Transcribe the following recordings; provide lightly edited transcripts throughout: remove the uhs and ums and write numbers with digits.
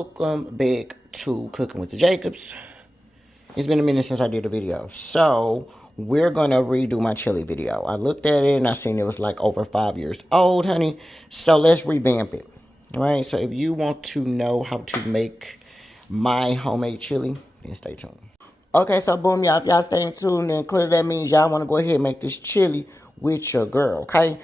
Welcome back to Cooking with the Jacobs. It's been a minute since I did a video. So, we're going to redo my chili video. I looked at it and I seen it was like over 5 years old, honey. So, let's revamp it. Alright, so if you want to know how to make my homemade chili, then stay tuned. Okay, so boom, y'all. If y'all staying tuned, then clearly that means y'all want to go ahead and make this chili with your girl, okay?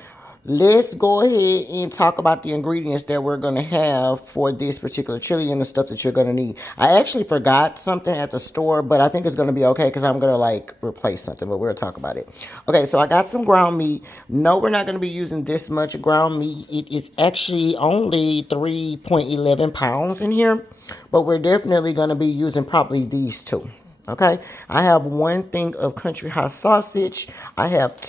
Let's go ahead and talk about the ingredients that we're going to have for this particular chili and the stuff that you're going to need. I actually forgot something at the store, but I think it's going to be okay because I'm going to, like, replace something, but we'll talk about it. Okay, so I got some ground meat. No, we're not going to be using this much ground meat. It is actually only 3.11 pounds in here, but we're definitely going to be using probably these two. Okay, I have 1 thing of country hot sausage. I have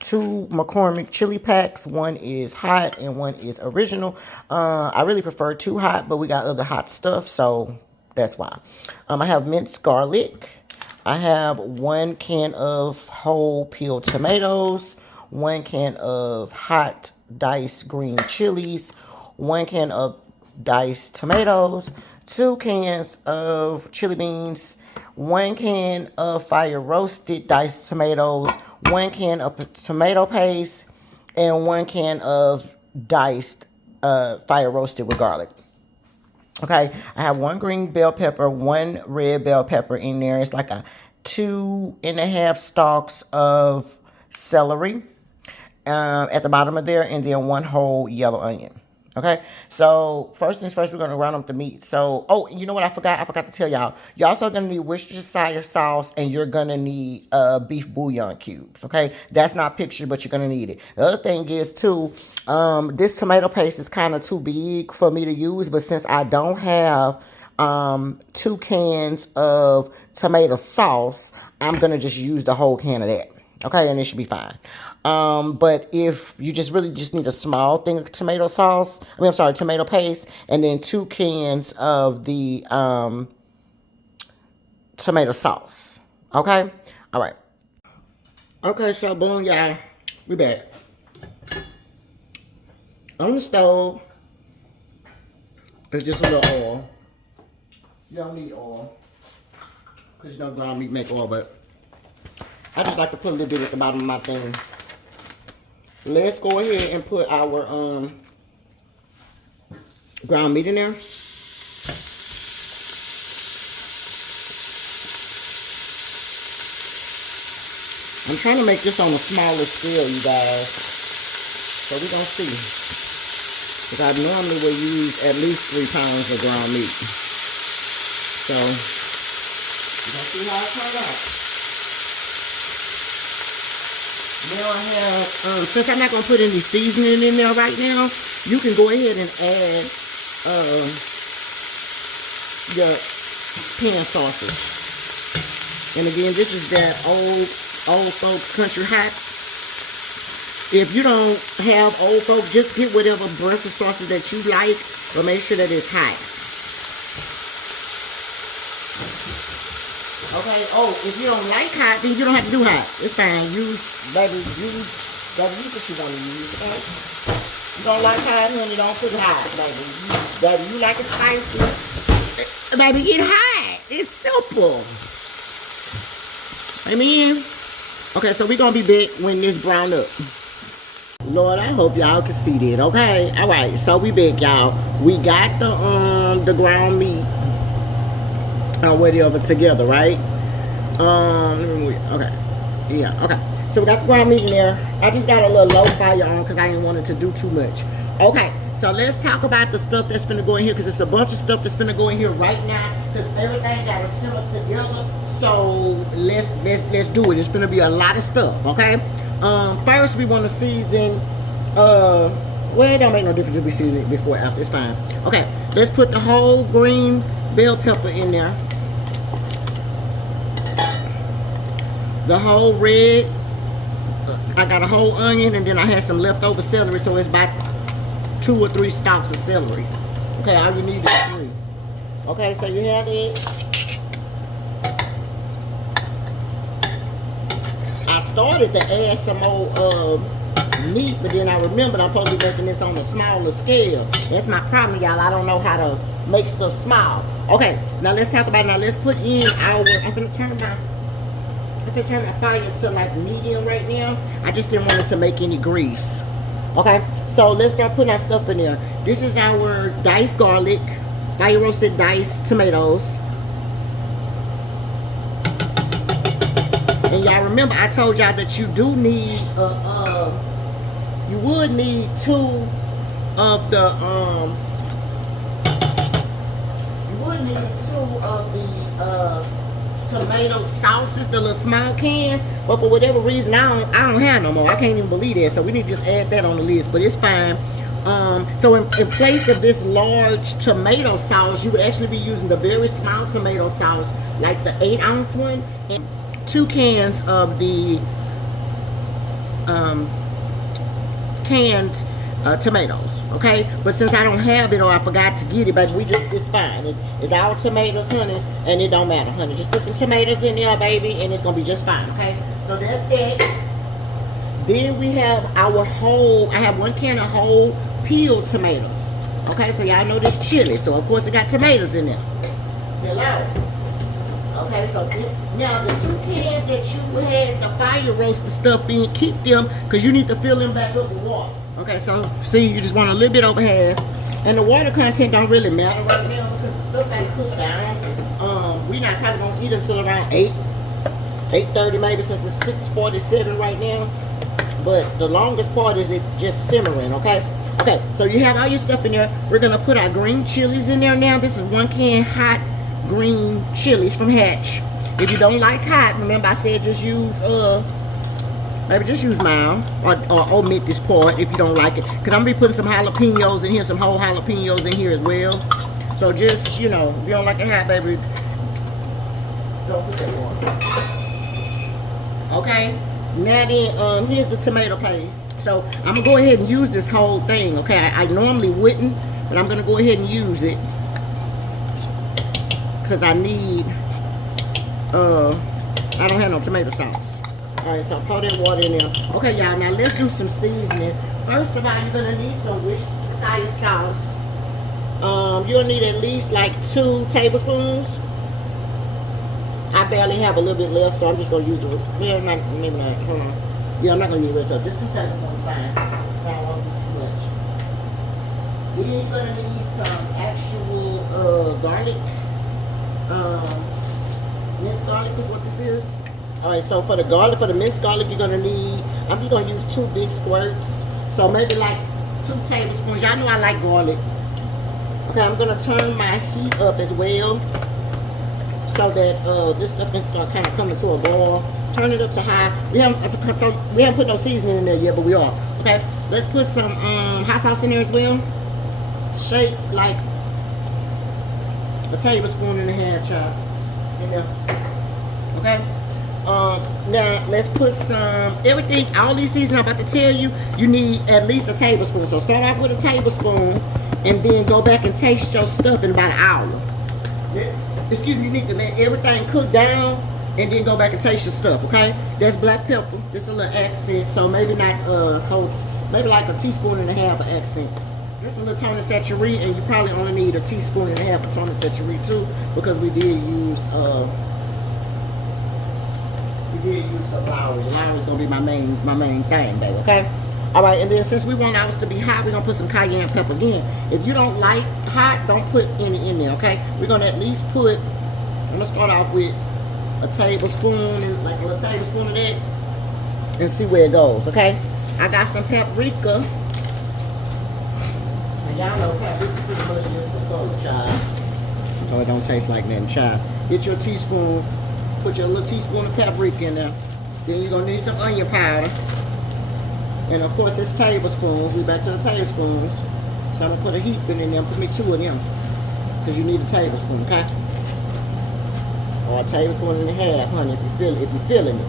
two McCormick chili packs. One is hot and one is original. I really prefer 2 hot, but we got other hot stuff, so that's why. I have minced garlic. I have 1 can of whole peeled tomatoes, 1 can of hot diced green chilies, 1 can of diced tomatoes, 2 cans of chili beans, 1 can of fire roasted diced tomatoes, 1 can of tomato paste, and 1 can of diced fire roasted with garlic. Okay, I have 1 green bell pepper, 1 red bell pepper in there. It's like a 2.5 stalks of celery at the bottom of there, and then 1 whole yellow onion. Okay, so first things first, we're going to round up the meat. So, oh, you know what I forgot? I forgot to tell y'all. You're also going to need Worcestershire sauce, and you're going to need beef bouillon cubes, okay? That's not pictured, but you're going to need it. The other thing is, too, this tomato paste is kind of too big for me to use, but since I don't have 2 cans of tomato sauce, I'm going to just use the whole can of that. Okay, and it should be fine. But if you just really just need a small thing of tomato sauce, tomato paste, and then 2 cans of the tomato sauce. Okay? All right. Okay, so boom, y'all. We back. On the stove, it's just a little oil. You don't need oil, because you know ground meat make oil, but I just like to put a little bit at the bottom of my thing. Let's go ahead and put our ground meat in there. I'm trying to make this on a smaller scale, you guys. So we're going to see. Because I normally will use at least 3 pounds of ground meat. So, we're going to see how it turns out. Now I have, since I'm not going to put any seasoning in there right now, you can go ahead and add your pan sausage. And again, this is that old folks country hot. If you don't have old folks, just get whatever breakfast sausage that you like, but make sure that it's hot. Okay, oh, if you don't like hot, then you don't have to do hot. It's fine. Use what you want to use, okay? You don't like hot, honey, don't put it hot, baby. Baby, you like it spicy? Baby, get hot. It's simple. Amen? Okay, so we're going to be back when this brown up. Lord, I hope y'all can see that, okay? All right, so we back, y'all. We got the ground meat or whatever together, right? Okay. Yeah, okay. So we got the ground meat in there. I just got a little low fire on because I didn't want it to do too much. Okay, so let's talk about the stuff that's finna go in here, because it's a bunch of stuff that's finna go in here right now, because everything gotta simmer together. So let's do it. It's gonna be a lot of stuff, okay? First we want to season. Well, it don't make no difference if we season it before or after. It's fine. Okay, let's put the whole green bell pepper in there. The whole red. I got a whole onion, and then I had some leftover celery, so it's about 2 or 3 stalks of celery. Okay, all you need is 3. Okay, so you have it. I started to add some more meat, but then I remembered I'm supposed to be making this on a smaller scale. That's my problem, y'all. I don't know how to make stuff small. Okay, now let's talk about, now let's put in our, I'm gonna turn my fire to like medium right now. I just didn't want it to make any grease. Okay, so let's start putting our stuff in there. This is our diced garlic, fire roasted diced tomatoes. And y'all remember I told y'all that you do need you would need 2 of the tomato sauces, the little small cans, but for whatever reason I don't have no more. I can't even believe that, so we need to just add that on the list, but it's fine. So in place of this large tomato sauce, you would actually be using the very small tomato sauce, like the 8-ounce one, and 2 cans of the canned tomatoes. Okay, but since I don't have it or I forgot to get it, but it's fine. It's our tomatoes, honey, and it don't matter, honey. Just put some tomatoes in there, baby, and it's gonna be just fine. Okay, so that's that. Then we have our I have 1 can of whole peeled tomatoes. Okay, so y'all know this chili, so of course it got tomatoes in there. Hello. Okay, so now the 2 cans that you had the fire roasted stuff in, keep them, because you need to fill them back up with water. Okay, so see, you just want a little bit over half, and the water content don't really matter right now because the stuff ain't cooked down. We're not probably gonna eat until around 8:30 maybe, since it's 6:47 right now. But the longest part is it just simmering. Okay. Okay, so you have all your stuff in there. We're gonna put our green chilies in there now. This is 1 can hot green chilies from Hatch. If you don't like hot, remember I said just use maybe just use mild, or omit this part if you don't like it, because I'm gonna be putting some jalapenos in here, some whole jalapenos in here as well. So just, you know, if you don't like it hot, baby, don't put that water. Okay, now then, here's the tomato paste. So I'm gonna go ahead and use this whole thing. Okay, I normally wouldn't, but I'm gonna go ahead and use it because I need I don't have no tomato sauce. Alright, so pour that water in there. Okay, y'all, now let's do some seasoning. First of all, you're gonna need some Worcestershire sauce. You'll need at least like 2 tablespoons. I barely have a little bit left, so I'm just gonna use the, well, maybe not, hold on. Yeah, I'm not gonna use the rest of it. Just 2 tablespoons is fine. So I don't want to do too much. Then you're gonna need some actual garlic. Minced garlic is what this is. Alright, so for the garlic, for the minced garlic, you're gonna need, I'm just gonna use 2 big squirts. So maybe like 2 tablespoons. Y'all know I like garlic. Okay, I'm gonna turn my heat up as well, so that this stuff can start kind of coming to a boil. Turn it up to high. We haven't put no seasoning in there yet, but we are. Okay, let's put some hot sauce in there as well. Shake like a tablespoon and a half, child, in there. Okay. Now let's put some everything. All these seasonings I'm about to tell you, you need at least a tablespoon. So start off with a tablespoon, and then go back and taste your stuff in about an hour. Excuse me, you need to let everything cook down and then go back and taste your stuff, okay? That's black pepper. Just a little accent, so maybe not maybe like a teaspoon and a half of accent. Just a little Tony Satchery, and you probably only need a teaspoon and a half of Tony Satchery too, because we did use some Lowry's. Lowry's gonna be my main thing, baby, okay? All right, and then since we want ours to be hot, we're gonna put some cayenne pepper again. If you don't like hot, don't put any in there, okay? We're gonna at least put, I'm gonna start off with a tablespoon, and like a little tablespoon of that, and see where it goes, okay? I got some paprika. And y'all know paprika pretty much just gonna go, child. So it don't taste like nothing, child. Get your teaspoon, put your little teaspoon of paprika in there. Then you're gonna need some onion powder. And of course, it's tablespoons. We back to the tablespoons. So I'm gonna put a heap in there. Put me 2 of them, because you need a tablespoon, okay? Or a tablespoon and a half, honey, if you're feeling it.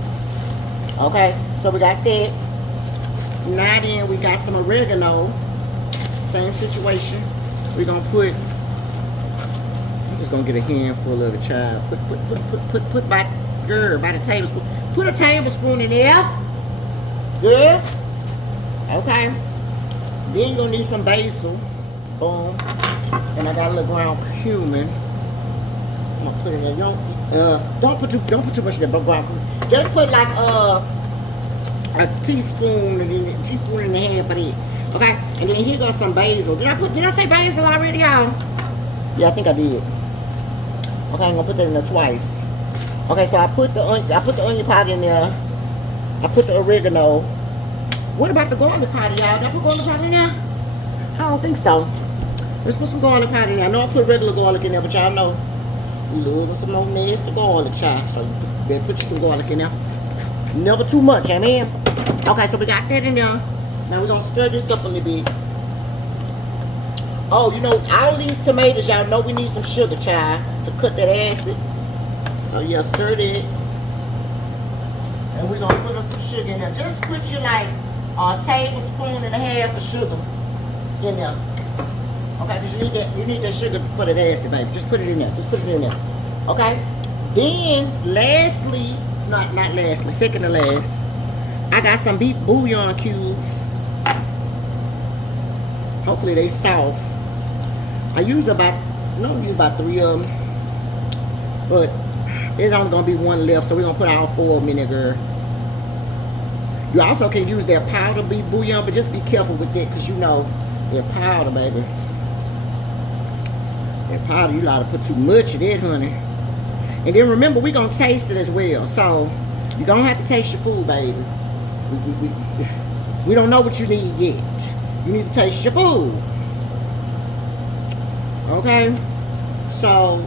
Okay. So we got that. Now then, we got some oregano. Same situation. We're gonna put. I'm just gonna get a handful of the child. Put by the tablespoon. Put a tablespoon in there. Good. Okay. Then you're gonna need some basil. Boom. And I got a little ground cumin. I'm gonna put it in there. Don't put too much in there, but ground cumin. Just put like a teaspoon and a half of it. Okay? And then here goes some basil. Did I say basil already, y'all? Yeah, I think I did. Okay, I'm gonna put that in there twice. Okay, so I put the onion powder in there. I put the oregano. What about the garlic powder, y'all? Did I put garlic powder in there? I don't think so. Let's put some garlic powder in there. I know I put regular garlic in there, but y'all know we love some more nasty garlic, child. So you better put some garlic in there. Never too much, amen? Okay, so we got that in there. Now we're gonna stir this up a little bit. Oh, you know, all these tomatoes, y'all know we need some sugar, child, to cut that acid. So yeah, stir it. And we're gonna put some sugar in there. Just put you like a tablespoon and a half of sugar in there. Okay, because you need that sugar for the acid, baby. Just put it in there. Just put it in there. Okay? Then lastly, not lastly, second to last, I got some beef bouillon cubes. Hopefully they soft. I use about 3 of them. But there's only gonna be one left, so we're gonna put all 4 of them in there, girl. You also can use their powder beef bouillon, but just be careful with that, because you know their powder, baby. Their powder, you ought to put too much of that, honey. And then remember, we're gonna taste it as well. So you're gonna have to taste your food, baby. We don't know what you need yet. You need to taste your food. Okay? So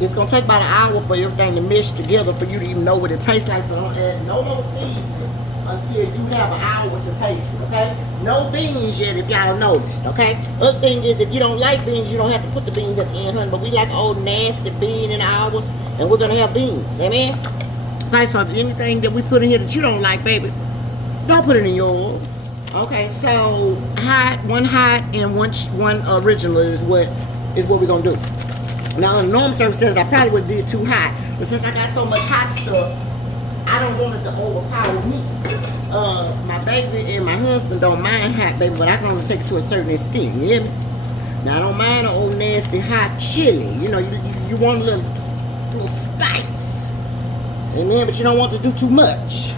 it's gonna take about an hour for everything to mesh together for you to even know what it tastes like. So don't add no more seasoning until you have an hour to taste it, okay? No beans yet, if y'all noticed, okay? Other thing is, if you don't like beans, you don't have to put the beans at the end, honey. But we like old nasty bean in ours, and we're gonna have beans, amen? Okay, so anything that we put in here that you don't like, baby, don't put it in yours. Okay, so one hot and one original is what we're gonna do. Now, in normal circumstances, I probably would have did too hot, but since I got so much hot stuff, I don't want it to overpower me. My baby and my husband don't mind hot, baby, but I can only take it to a certain extent. You hear me? Now, I don't mind an old nasty hot chili. You know, you want a little spice, amen, but you don't want to do too much.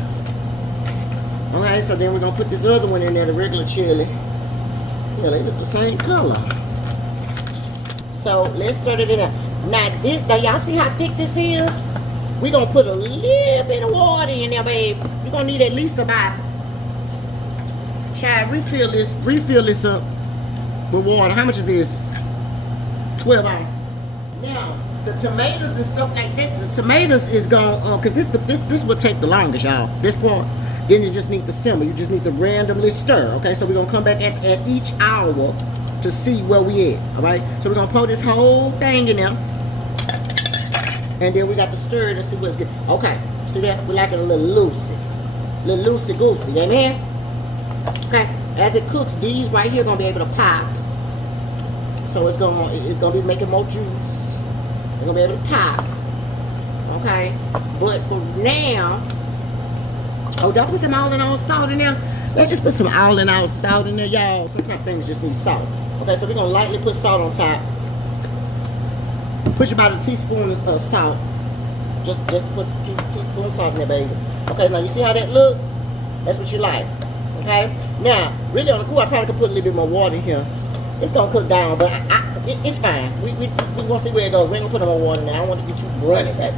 Okay, so then we're gonna put this other one in there, the regular chili. Yeah, they look the same color. So let's start it in there. Now y'all see how thick this is? We're gonna put a little bit of water in there, babe. You're gonna need at least about, child, refill this up with water. How much is this? 12 ounces. Now, the tomatoes and stuff like that, the tomatoes is gonna, cause this will take the longest, y'all. This part. Then you just need to simmer. You just need to randomly stir. Okay, so we're gonna come back at each hour to see where we at. All right, so we're gonna pour this whole thing in there, and then we got to stir it and see what's good. Okay, see that? We like it a little loosey goosey. Amen. Okay, as it cooks, these right here gonna be able to pop. So it's gonna be making more juice. They're gonna be able to pop. Okay, but for now. Oh, don't put some all-in-all salt in there. Let's just put some all-in-all salt in there, y'all. Sometimes things just need salt. Okay, so we're going to lightly put salt on top. Push about a teaspoon of salt. Just put a teaspoon of salt in there, baby. Okay, so now you see how that look? That's what you like. Okay? Now, really on the cool, I probably could put a little bit more water in here. It's going to cook down, but it's fine. We going to see where it goes. We ain't going to put no more water in there. I don't want it to be too runny, baby.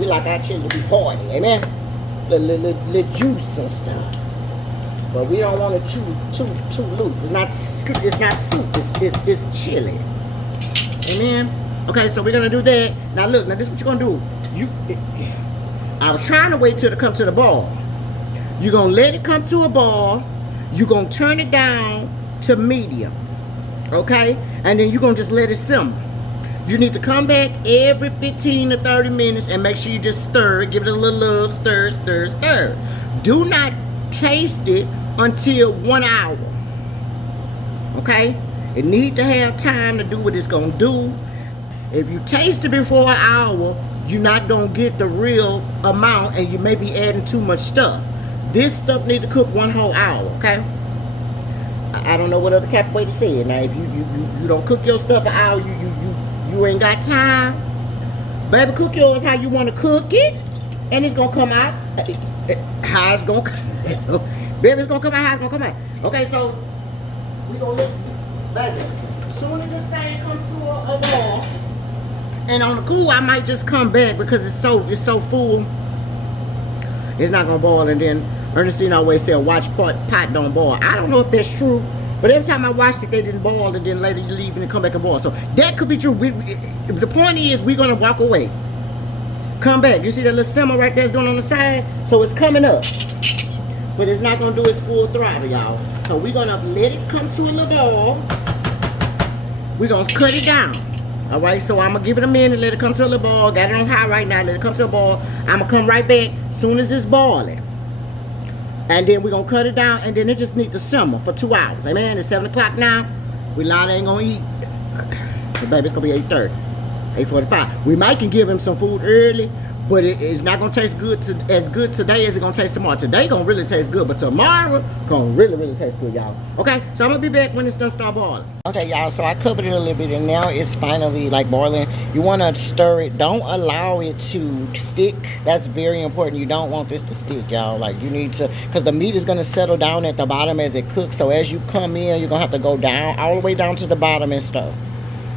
We like our chili to be hearty. Amen? The juice and stuff, but we don't want it too loose. It's not soup. It's chili. Amen. Okay, so we're gonna do that. Now look. Now this is what you're gonna do. I was trying to wait till it come to the boil. You're gonna let it come to a boil. You're gonna turn it down to medium. Okay, and then you're gonna just let it simmer. You need to come back every 15 to 30 minutes and make sure you just stir it. Give it a little love. Stir, stir, stir. Do not taste it until 1 hour. Okay? It need to have time to do what it's going to do. If you taste it before an hour, you're not going to get the real amount and you may be adding too much stuff. This stuff need to cook 1 whole hour. Okay? I don't know what other cap way to say it. Now, if you don't cook your stuff out, you ain't got time. Baby, cook yours how you want to cook it, and it's gonna come out how it's gonna come. Baby, it's gonna come out how it's gonna come out. Okay, so we gonna let, baby, as soon as this thing comes to a wall, and on the cool, I might just come back because it's so full. It's not gonna boil, and then Ernestine always said, "Watch pot don't boil." I don't know if that's true, but every time I watched it, they didn't boil, and then later you leave and come back and boil. So that could be true. The point is, we're gonna walk away, come back. You see that little simmer right there is doing on the side? So it's coming up, but it's not gonna do its full throttle, y'all. So we're gonna let it come to a little boil. We're gonna cut it down. All right, so I'm gonna give it a minute, let it come to a little boil. Got it on high right now, let it come to a boil. I'm gonna come right back as soon as it's boiling. And then we're gonna cut it down, and then it just needs to simmer for 2 hours. Amen. It's 7 o'clock now. We loud ain't gonna eat. The baby's gonna be 8:30, 8:45. We might can give him some food early, but it's not gonna taste good as good today as it's gonna taste tomorrow. Today gonna really taste good, but tomorrow gonna really taste good, y'all. Okay, so I'm gonna be back when it's done start boiling. Okay, y'all, so I covered it a little bit, and now it's finally like boiling. You wanna stir it. Don't allow it to stick. That's very important. You don't want this to stick, y'all. Like, you need to, because the meat is gonna settle down at the bottom as it cooks. So as you come in, you're gonna have to go down, all the way down to the bottom and stir.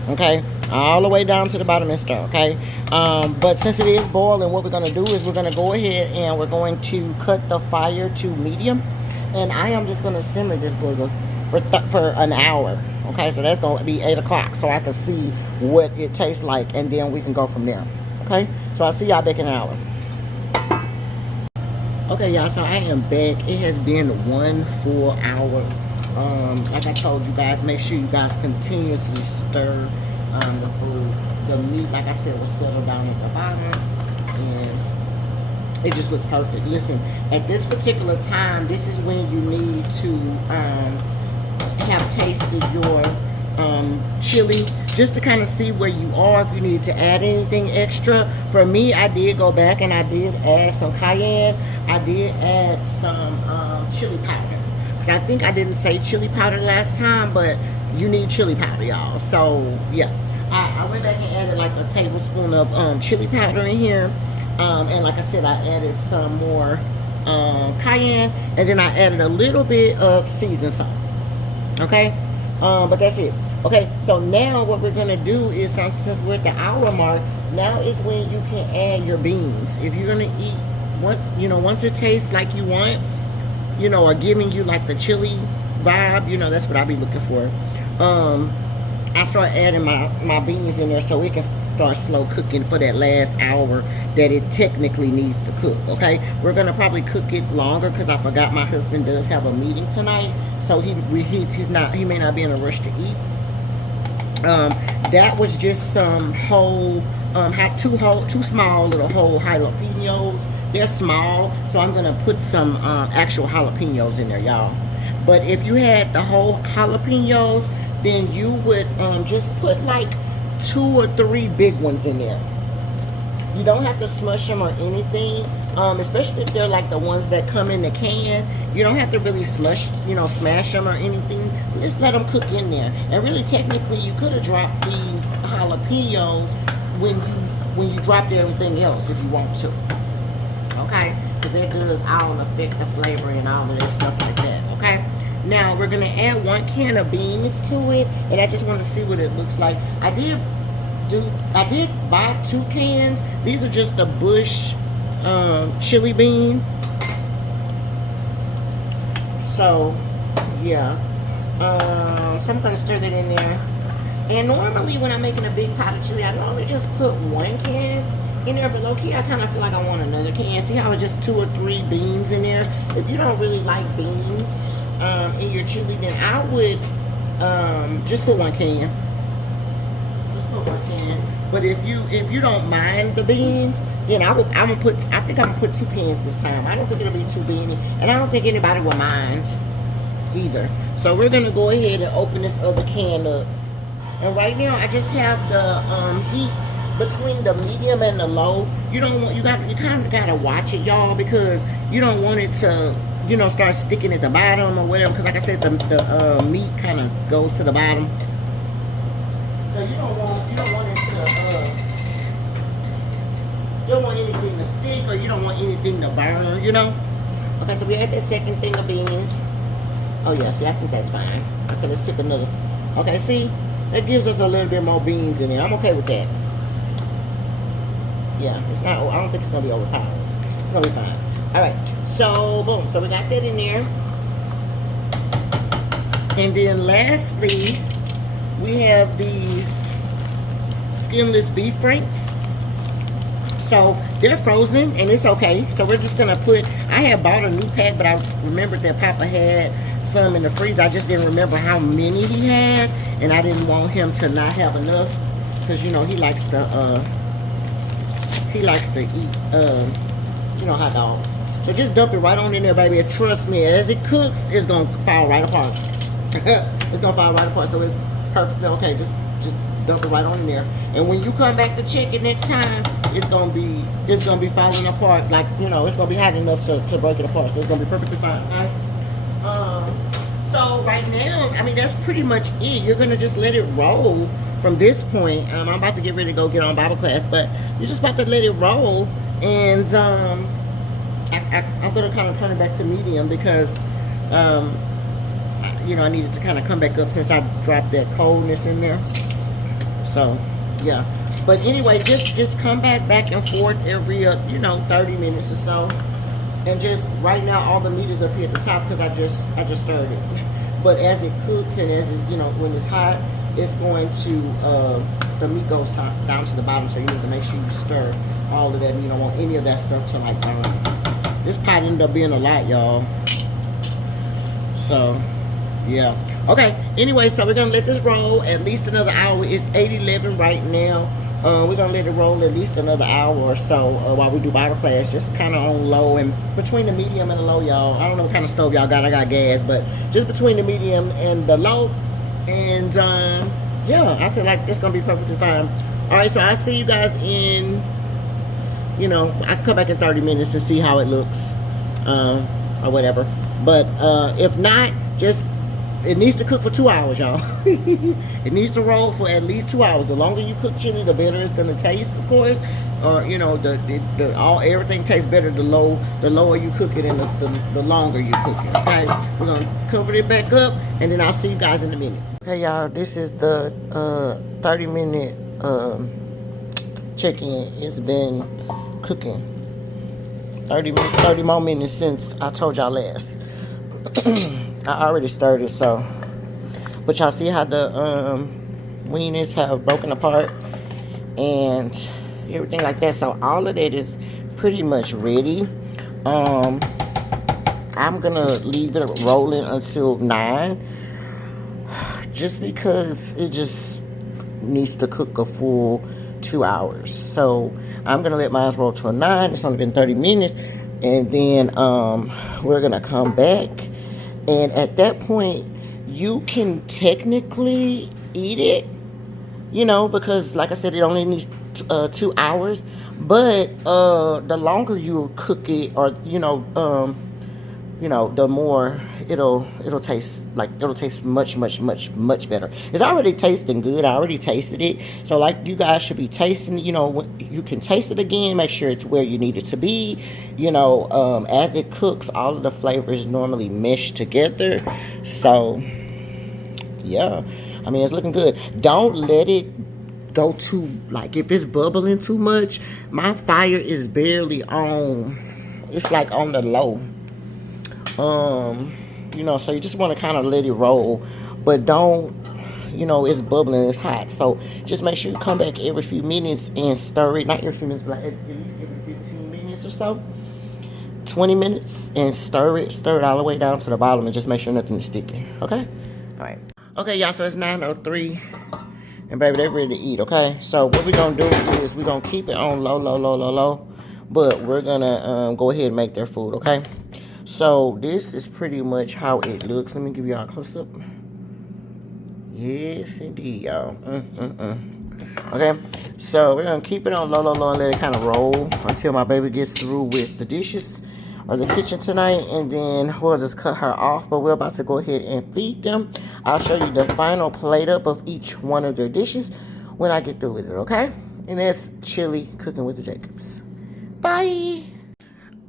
Okay, all the way down to the bottom and stir. Okay, but since it is boiling, what we're gonna do is we're gonna go ahead and we're going to cut the fire to medium, and I am just gonna simmer this burger for an hour. Okay, so that's gonna be 8 o'clock, so I can see what it tastes like, and then we can go from there. Okay, so I'll see y'all back in an hour. Okay, y'all, so I am back. It has been 1 full hour. Like I told you guys, make sure you guys continuously stir the food. The meat, like I said, will settle down at the bottom, and it just looks perfect. Listen, at this particular time, this is when you need to have tasted your chili, just to kind of see where you are, if you need to add anything extra. For me, I did go back and I did add some cayenne. I did add some chili powder. I think I didn't say chili powder last time, but you need chili powder, y'all. So yeah, I went back and added like a tablespoon of chili powder in here, and like I said, I added some more cayenne, and then I added a little bit of seasoned salt. Okay, but that's it. Okay, so now what we're gonna do is, since we're at the hour mark, now is when you can add your beans. If you're gonna eat, once it tastes like you want, or giving you like the chili vibe, that's what I be looking for. I start adding my beans in there so it can start slow cooking for that last hour that it technically needs to cook. Okay, we're gonna probably cook it longer because I forgot my husband does have a meeting tonight, so he may not be in a rush to eat. That was just some whole, had two small little whole jalapenos. They're small, so I'm gonna put some actual jalapenos in there, y'all. But if you had the whole jalapenos, then you would just put like 2 or 3 big ones in there. You don't have to smush them or anything, especially if they're like the ones that come in the can. You don't have to really smash them or anything. Just let them cook in there. And really, technically, you could have dropped these jalapenos when you dropped everything else if you want to. Okay, because that does all affect the flavor and all of that stuff like that. Okay, now we're gonna add 1 can of beans to it, and I just want to see what it looks like. I did buy 2 cans. These are just the Bush chili bean. So yeah, so I'm gonna stir that in there. And normally when I'm making a big pot of chili, I normally just put 1 can in there, but low-key I kind of feel like I want another can. See how it's just 2 or 3 beans in there? If you don't really like beans in your chili, then I would just put 1 can. Just put 1 can. But if you don't mind the beans, then I think I'm gonna put 2 cans this time. I don't think it'll be too beany, and I don't think anybody will mind either. So we're gonna go ahead and open this other can up. And right now I just have the heat between the medium and the low. You kind of gotta watch it, y'all, because you don't want it to you know, start sticking at the bottom or whatever. Because like I said, the meat kind of goes to the bottom. So you don't want it to you don't want anything to stick, or you don't want anything to burn, you know. Okay, so we add that second thing of beans. Oh yeah, see, I think that's fine. Okay, let's pick another. Okay, see, that gives us a little bit more beans in there. I'm okay with that. Yeah, it's not. I don't think it's gonna be overpowered. It's gonna be fine. All right, so boom. So we got that in there, and then lastly, we have these skinless beef franks. So they're frozen and it's okay. So we're just gonna put, I had bought a new pack, but I remembered that Papa had some in the freezer. I just didn't remember how many he had, and I didn't want him to not have enough, because you know he likes to eat you know, hot dogs. So just dump it right on in there, baby, and trust me, as it cooks, it's gonna fall right apart. It's gonna fall right apart. So it's perfect. Okay, just dump it right on in there, and when you come back to check it next time, it's gonna be falling apart. Like, you know, it's gonna be hot enough to break it apart. So it's gonna be perfectly fine. Okay? So right now, I mean, that's pretty much it. You're gonna just let it roll from this point. I'm about to get ready to go get on Bible class, but you're just about to let it roll, and I'm gonna kind of turn it back to medium because you know, I needed to kind of come back up since I dropped that coldness in there. So yeah, but anyway, just come back and forth every you know, 30 minutes or so. And just right now, all the meat is up here at the top because I just stirred it. But as it cooks and as it's, you know, when it's hot, it's going to the meat goes down to the bottom. So you need to make sure you stir all of that. And you don't want any of that stuff to like burn. This pot ended up being a lot, y'all. So yeah. Okay, anyway, so we're gonna let this roll at least another hour. It's 8:11 right now. We're gonna let it roll at least another hour or so while we do Bible class, just kind of on low and between the medium and the low, y'all. I don't know what kind of stove y'all got. I got gas, but just between the medium and the low. And yeah, I feel like this gonna be perfectly fine. All right, so I'll see you guys in, you know, I can come back in 30 minutes and see how it looks, or whatever. But if not, just, it needs to cook for 2 hours, y'all. It needs to roll for at least 2 hours. The longer you cook chili, the better it's gonna taste, of course. Or you know, everything tastes better the lower you cook it and the longer you cook it. Okay, we're gonna cover it back up, and then I'll see you guys in a minute. Okay, y'all, this is the 30-minute check-in. It's been cooking 30 more minutes since I told y'all last. I already stirred it, so, but y'all see how the wieners have broken apart and everything like that. So all of that is pretty much ready. I'm gonna leave it rolling until 9, just because it just needs to cook a full 2 hours. So I'm gonna let mine roll till 9. It's only been 30 minutes, and then we're gonna come back. And at that point, you can technically eat it, you know, because like I said, it only needs 2 hours. But the longer you cook it, or you know, the more it'll taste much better. It's already tasting good. I already tasted it. So like, you guys should be tasting, you know, you can taste it again, make sure it's where you need it to be. You know, as it cooks, all of the flavors normally mesh together. So yeah, I mean, it's looking good. Don't let it go too, like, if it's bubbling too much, my fire is barely on. It's like on the low. You know, so you just want to kind of let it roll, but don't, you know, it's bubbling, it's hot. So just make sure you come back every few minutes and stir it. Not every few minutes, but like at least every 15 minutes or so, 20 minutes, and stir it all the way down to the bottom, and just make sure nothing is sticking. Okay? All right. Okay, y'all, so it's 9:03, and baby, they're ready to eat. Okay? So what we're going to do is we're going to keep it on low, but we're going to go ahead and make their food. Okay? So this is pretty much how it looks. Let me give y'all a close up. Yes, indeed, y'all. Okay, so we're gonna keep it on low, and let it kind of roll until my baby gets through with the dishes. or the kitchen tonight, and then we'll just cut her off. But we're about to go ahead and feed them. I'll show you the final plate up of each one of their dishes when I get through with it, okay? And that's chili cooking with the Jacobs. Bye.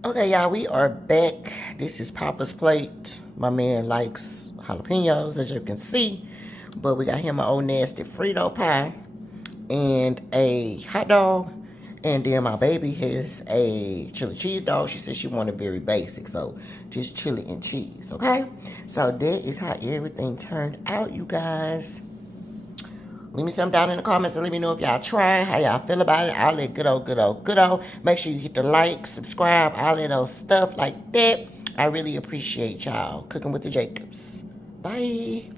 Okay, y'all, we are back. This is Papa's plate. My man likes jalapenos, as you can see. But we got him an old nasty Frito pie and a hot dog. And then my baby has a chili cheese dog. She said she wanted very basic, so just chili and cheese, okay? So that is how everything turned out, you guys. Leave me some down in the comments and let me know if y'all try, how y'all feel about it. All that good old. Make sure you hit the like, subscribe, all that old stuff like that. I really appreciate y'all. Cooking with the Jacobs. Bye.